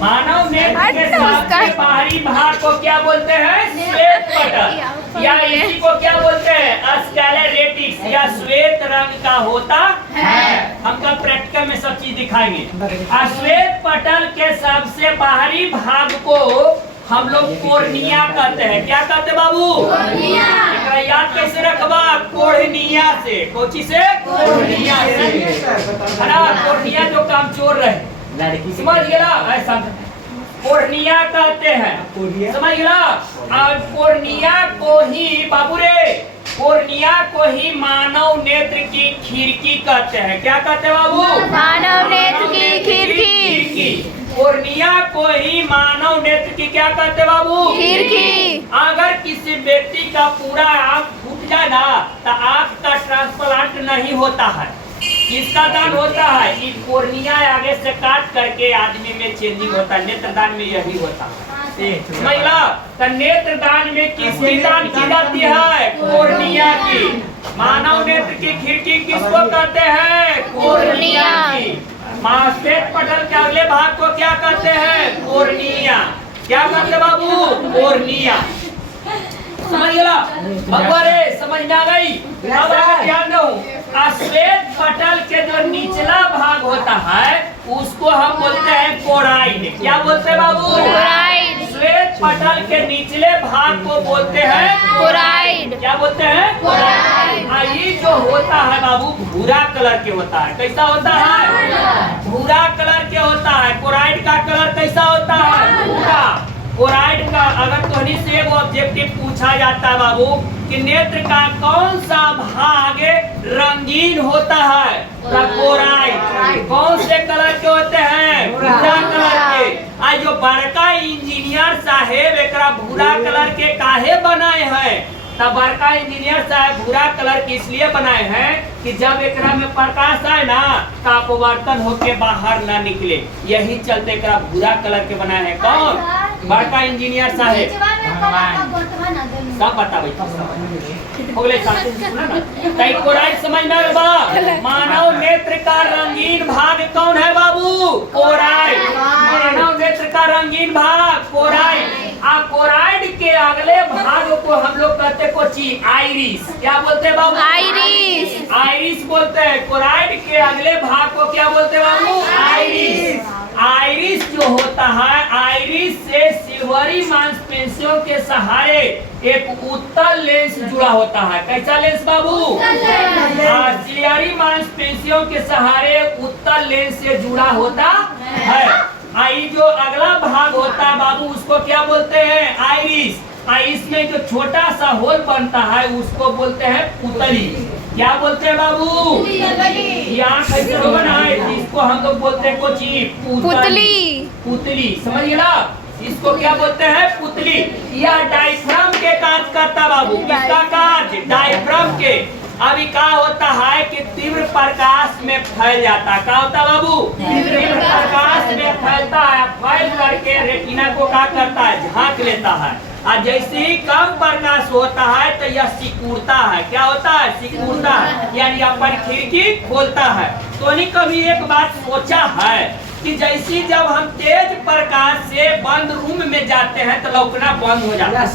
मानव नेत्र के सबसे बाहरी भाग को क्या बोलते हैं? श्वेत पटल, या इसी को क्या बोलते हैं? स्क्लेरेटिक्स, या श्वेत रंग का होता है। हम कल प्रैक्टिकल में सब चीज दिखाएंगे। श्वेत पटल के सबसे बाहरी भाग को हम लोग कोर्निया कहते हैं। क्या कहते बाबू? कोर्निया। याद कैसे रखबा? कोर्निया से। कोची से? कोर्निया से। है ना? कोर्निया जो कामचोर रहे, समझ गया? ऐसा कोर्निया कहते हैं, समझ गया? और कोर्निया को ही बाबू रे, कोर्निया को ही मानव नेत्र की खिड़की कहते हैं। क्या कहते हैं बाबू? मानव नेत्र की खिड़की। कोर्निया को ही मानव नेत्र की क्या कहते बाबू? खिड़की। अगर किसी व्यक्ति का पूरा आँख फूट जाए ना तो आँख का ट्रांसप्लांट नहीं होता है। किसका दान होता है? ये कोर्निया आगे से काट करके आदमी में चेंजिंग होता है। नेत्रदान में यही होता है। महिला तो नेत्रदान में किसकी दान की जाती है? कोर्निया की। मानव नेत्र की खिड़की किसको कहते हैं? कोर्निया की। श्वेत पटल के अगले भाग को क्या कहते हैं? कोर्निया। क्या कहते बाबू? कोर्निया। समझ गया? भगवान समझ में आ गई? अब ध्यान दो, श्वेत पटल के जो निचला भाग होता है उसको हम बोलते हैं कोराइड। क्या बोलते हैं बाबू? कोराइड। श्वेत पटल के निचले भाग को बोलते हैं कोराइड। क्या बोलते हैं? कोराइड। ये जो होता है बाबू भूरा कलर के होता है। कैसा होता है? भूरा कलर के होता है। कोराइड का कलर कैसा होता है? भूरा। कोराइड का अगर तोहनी से एक ऑब्जेक्टिव पूछा जाता है बाबू कि नेत्र का कौन सा भाग रंगीन होता है, तो कोराइड। कौन से कलर के होते हैं? भूरा कलर के। आज जो बड़का इंजीनियर साहेब एकरा भूरा कलर के काहे बनाए हैं? तब बड़का इंजीनियर साहब भूरा कलर की इसलिए बनाए हैं कि जब एकरा में प्रकाश आए ना तो अपवर्तन होके बाहर ना निकले। यही चलते एकरा भूरा कलर के बनाए हैं। कौन? बड़का इंजीनियर साहब। सब बता भाई हो गए। कोराइड समझ में आया बा? मानव नेत्र का रंगीन भाग कौन है बाबू? कोराइड। मानव नेत्र का रंगीन भाग कोराइड। कोराइड के अगले भाग को हम लोग कहते कोची? आइरिस। क्या बोलते हैं बाबू? आइरिस। आइरिस बोलते हैं। कोराइड के अगले भाग को क्या बोलते हैं बाबू? आइरिस। आइरिस जो होता है, आइरिस से सिल्वरी मांसपेशियों के सहारे एक उत्तल लेंस जुड़ा होता है। कैसा लेंस बाबू? सिल्वरी मांसपेशियों के सहारे उत्तल लेंस से जुड़ा होता है। आई जो अगला भाग होता है बाबू उसको क्या बोलते हैं? आइरिस। इसमें जो छोटा सा होल बनता है उसको बोलते हैं पुतली। क्या बोलते हैं बाबू? यहाँ कैसे होगा ना, इसको हम लोग बोलते हैं कोची? पुतली। पुतली। समझ गया? इसको क्या बोलते हैं? पुतली। यह डायफ्राम के कार्य करता बाबू। किसका कार्य? डायफ्राम के। अभी क्या होता है कि तीव्र प्रकाश में फैल जाता है। क्या होता बाबू? तीव्र प्रकाश में फैलता है। फैल करके रेटिना को क्या करता है? झांक लेता है। और जैसे ही कम प्रकाश होता है तो यह सिकुड़ता है। क्या होता है? सिकुड़ता है, यानी अपन खिड़की खोलता है। तो नहीं कभी एक बात सोचा है कि जैसे जब हम तेज प्रकाश से बंद रूम में जाते हैं तो लौकना बंद हो जाता है।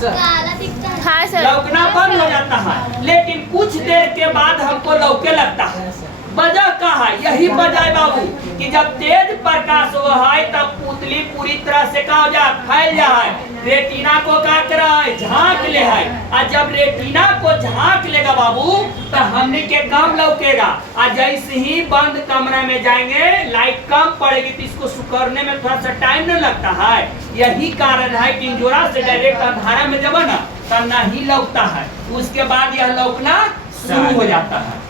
हाँ सर। लौकना बंद हो जाता है, लेकिन कुछ देर के बाद हमको लौके लगता है। वजह का है? यही वजह है बाबू कि जब तेज प्रकाश हो है तब पुतली पूरी तरह से का हो जाए? फैल जाए। रेटिना को क्या करा है? झांक ले है। और जब रेटिना को झांक लेगा बाबू तो हमने के काम लौकेगा। और जैसे ही बंद कमरा में जाएंगे लाइट कम पड़ेगी तो इसको सुकड़ने में थोड़ा सा टाइम नहीं लगता है। यही कारण है कि इंजोरा से डायरेक्ट अंधारा में जब ना तब नहीं लौकता है, उसके बाद यह लौकना शुरू हो जाता है।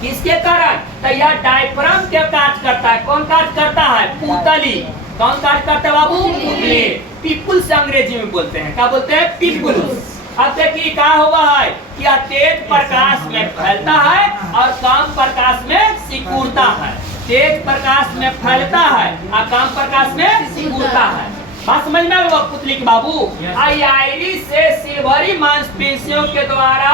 किसके कारण? तो यह डायफ्राम के कार्य करता है। कौन कार्य करता है? पुतली। कौन कार्य करता है बाबू? पुतली। पीपुल्स अंग्रेजी में बोलते हैं। क्या बोलते हैं? पीपुल्स। अब देखिए क्या हुआ है कि यह तेज प्रकाश में फैलता है और कम प्रकाश में सिकुड़ता है। तेज प्रकाश में फैलता है और कम प्रकाश में सिकुड़ता है। बात समझ में? पुतली के बाबू आइरिस से सिल्वरी मांसपेशियों के द्वारा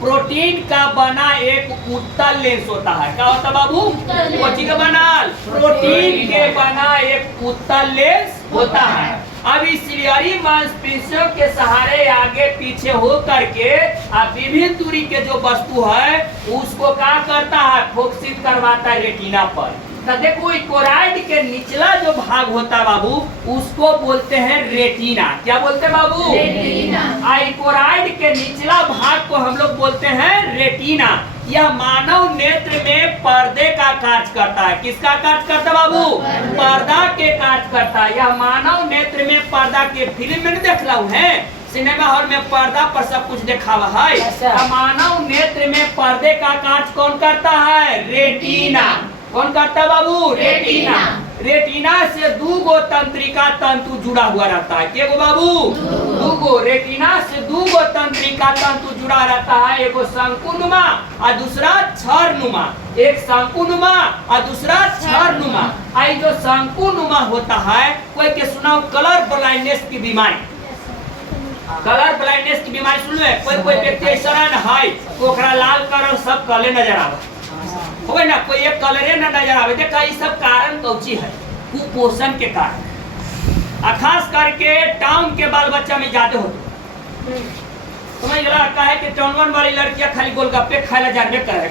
प्रोटीन का बना एक उत्तल लेंस होता है। क्या होता है बाबू? कोची का बनाल प्रोटीन के बना एक उत्तल लेंस होता है। अब इस सिलियरी मांसपेशियों के सहारे आगे पीछे हो करके अब विभिन्न दूरी के जो वस्तु है उसको क्या करता है? फोकसित करवाता है रेटिना पर। तो देखो कोराइड के निचला जो भाग होता है बाबू उसको बोलते हैं रेटिना। क्या बोलते हैं बाबू? रेटिना। कोराइड के निचला भाग को हम लोग बोलते हैं रेटिना। यह मानव नेत्र में पर्दे का कार्य करता है। किसका कार्य करता है बाबू? पर्दा के कार्य करता है। यह मानव नेत्र में पर्दा के फिल्म में देख रहा है सिनेमा हॉल में पर्दा पर सब कुछ देखा हुआ है। मानव नेत्र में पर्दे का कार्य कौन करता है? रेटिना। कौन करता है बाबू? रेटिना। रेटिना से दूगो तंत्रिका तंतु जुड़ा हुआ रहता है। क्या बाबू? दूगो। रेटिना से दूगो तंत्रिका तंतु जुड़ा रहता है, एगो शंकुनुमा और दूसरा छर्नुमा। एक शंकुनुमा और दूसरा छर्नुमा। आई जो शंकुनुमा होता है कोई के सुनाओ कलर ब्लाइंडनेस की बीमारी। कलर ब्लाइंडनेस की बीमारी सुन लो। कोई व्यक्ति ऐसा है ओकरा लाल कलर सब कले नजर आवे हो ना, कोई एक कलरे न नजर आवे। देखा ये सब कारण कौची है? कुपोषण के कारण। खास करके टाउन के बाल बच्चा में ज्यादा होते समझ रहा का है कि टाउन वाली लड़कियां खाली गोलगप्पे खाए जानबे करे।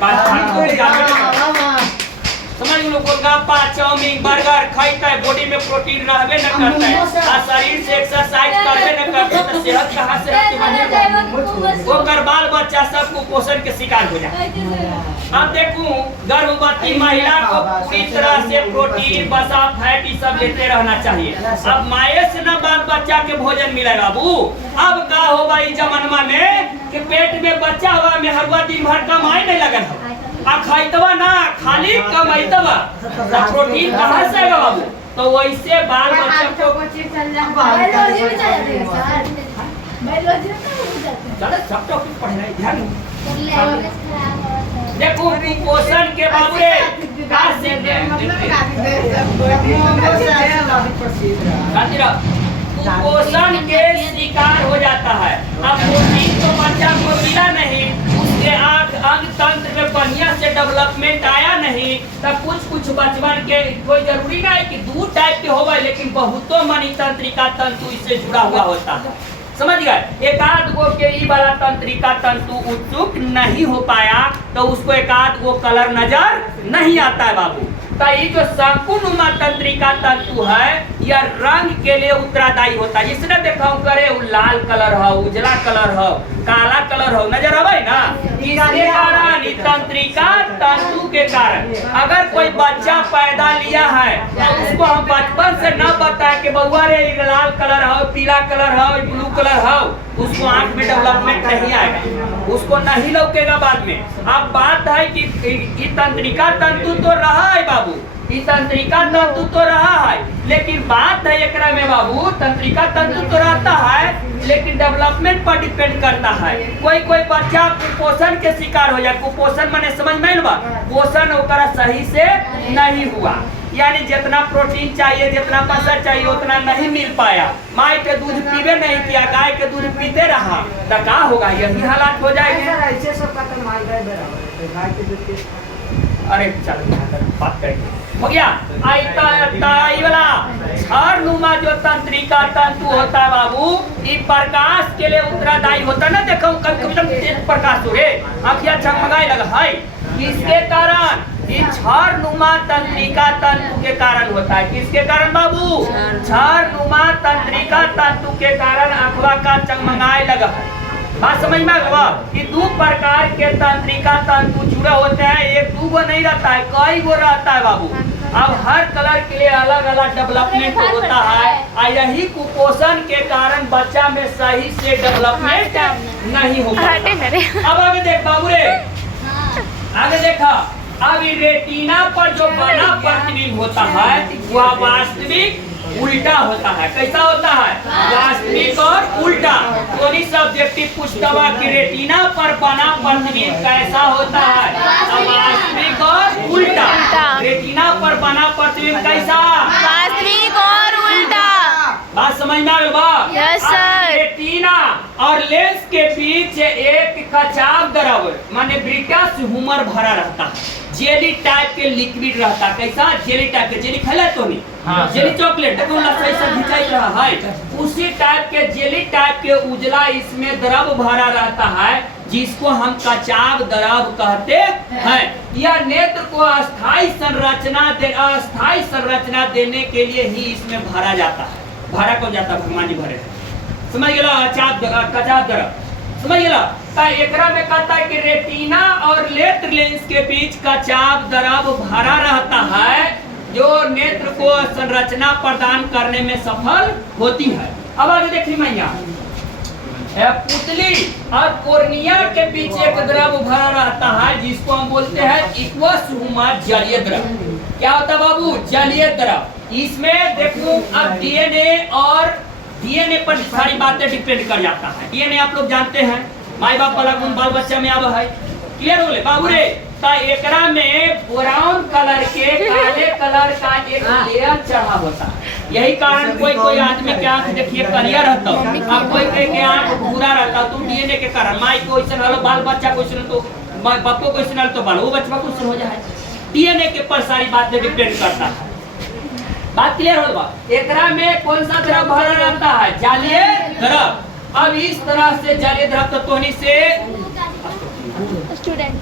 समझ लो गोलगप्पा चाउमीन बर्गर खाइता है बॉडी में प्रोटीन रहबे न करता है और शरीर से एक्सरसाइज करबे न करता तो सेहत कहां से रहती? वो कर बाल बच्चा सब कुपोषण के शिकार हो जाए। अब देखूं गर्भवती महिला को पूरी तरह से प्रोटीन वसा फैट ये सब लेते रहना चाहिए। अब माए से न बाल बच्चा के भोजन मिले बाबू। अब का होगा इस जमाना में कि पेट में बच्चा हुआ में हर दिन भर कमाई नहीं लगन हो खाइतवा ना खाली कमाइतवा तो प्रोटीन कहाँ से आएगा बाबू? तो वैसे बाल बच्चा को सब टॉपिक पढ़ना है ध्यान। देखो कुपोषण के बाबू कुपोषण के शिकार हो जाता है। अब प्रोटीन तो बच्चा को मिला नहीं, उसके अंग तंत्र में बढ़िया से डेवलपमेंट आया नहीं, तब कुछ बचपन के कोई जरूरी नहीं कि दो टाइप के होगा लेकिन बहुतों मनी तंत्रिका तंतु इससे जुड़ा हुआ होता है। समझ गए? एकाध गो के ई वाला तंत्रिका तंतु उत्सुक नहीं हो पाया तो उसको एकाध गो कलर नजर नहीं आता है बाबू। तो ये जो शंकुनुमा तंत्रिका तंतु है यह रंग के लिए उत्तरदायी होता है। इसने देखा करे लाल कलर हो, उजला कलर हो, काला कलर हो, नजर आवे ना। इसके कारण तंत्रिका तंतु के कारण अगर कोई बच्चा पैदा लिया है तो उसको हम बचपन से न बताए कि बउआ रे लाल कलर हो, पीला कलर हो, ब्लू कलर हो, उसको आंख में डेवलपमेंट नहीं आएगा, उसको नहीं लौकेगा बाद में। अब बात है कि तंत्रिका तंतु तो रहा है बाबू, ये तंत्रिका तंतु तो रहा है, लेकिन बात है एकरा में बाबू तंत्रिका तंतु तो रहता है लेकिन डेवलपमेंट पर डिपेंड करता है। कोई बच्चा कुपोषण के शिकार हो जाए। कुपोषण माने समझ में बा? पोषण ओकरा सही से नहीं हुआ, यानी जितना प्रोटीन चाहिए जितना वसा चाहिए उतना नहीं मिल पाया। माँ के दूध पीवे नहीं किया, गाय के दूध पीते रहा तो क्या होगा? यही हालात हो जाएंगे। अरे चल बात करेंगे हो गया। वाला छर्नुमा जो तंत्रिका तंतु होता है बाबू ये प्रकाश के लिए उत्तरदायी होता है ना। देखो कभी तेज प्रकाश हो रे आँखिया झगमगाए लगा है, किसके कारण? ये छर्नुमा तंत्रिका तंतु के कारण होता है। किसके कारण बाबू? छर्नुमा तंत्रिका तंतु के कारण आँखवा का चमगाए लगा है। बात समझ में आवा कि दो प्रकार के तंत्रिका तंतु जुड़े होते हैं, एक दो गो नहीं रहता है, कई गो रहता है बाबू। अब हर कलर के लिए अलग अलग डेवलपमेंट होता है और यही कुपोषण के कारण बच्चा में सही से डेवलपमेंट नहीं हो पाता। अब आगे देख बाबू रे, आगे देखा। अब रेटिना पर जो बना प्रतिबिंब होता है वह वास्तविक उल्टा होता है। कैसा होता है? वास्तविक और उल्टा। दोनों सब्जेक्टिव पूछता कि रेटिना पर बना प्रतिबिंब कैसा होता है? वास्तविक और उल्टा। रेटिना पर बना प्रतिबिंब कैसा? वास्तविक और उल्टा। बात समझ में आ गई बा? Yes sir. रेटिना और लेंस के बीच एक कचाव द्रव माने ब्रिटस ह्यूमर भरा रहता है, जेली टाइप के लिक्विड रहता है। कैसा? जेली टाइप के। जेली खैला तो नहीं? हाँ। जेली चॉकलेट देखो ना सही से खिंचाई रहा है, उसी टाइप के जेली टाइप के उजला इसमें द्रव भरा रहता है, जिसको हम कचाव द्रव कहते हैं। यह नेत्र को अस्थाई संरचना देने के लिए ही इसमें भरा जाता है। भरा को जाता है भगवान जी भरे, समझ गेला? कचाव द्रव समझ गेला? एकरा में कहता है कि रेटिना और नेत्र लेंस के बीच कचाव द्रव भरा रहता है, जो नेत्र को संरचना प्रदान करने में सफल होती है। अब आगे देखिए मैया, पुतली और कोर्निया के बीच एक द्रव भरा रहता है, जिसको हम बोलते हैं इक्वस ह्यूमर जलीय द्रव। क्या होता है बाबू? जलीय द्रव। इसमें देखो अब डीएनए पर सारी बातें डिपेंड कर जाता है। डीएनए आप लोग जानते हैं, माई बाप वाला गुण बाल बच्चा में आवा है। क्लियर बोले बाबू रे? तो एकरा में ब्राउन कलर के काले कलर का एक लेयर चढ़ा होता है। यही कारण कोई आदमी के आंख देखिए करिया रहता है, अब कोई के आंख भूरा रहता है, तो डीएनए के कारण। माई को ऐसा हलो, बाल बच्चा को ऐसा तो बापो को ऐसा तो बाल वो बच्चा को ऐसा हो जाए। डीएनए के पर सारी बातें डिपेंड करता है। बात क्लियर हो बा? एकरा में कौन सा द्रव भरा रहता है? जालीय द्रव। अब इस तरह से जालीय द्रव तो तोहनी से स्टूडेंट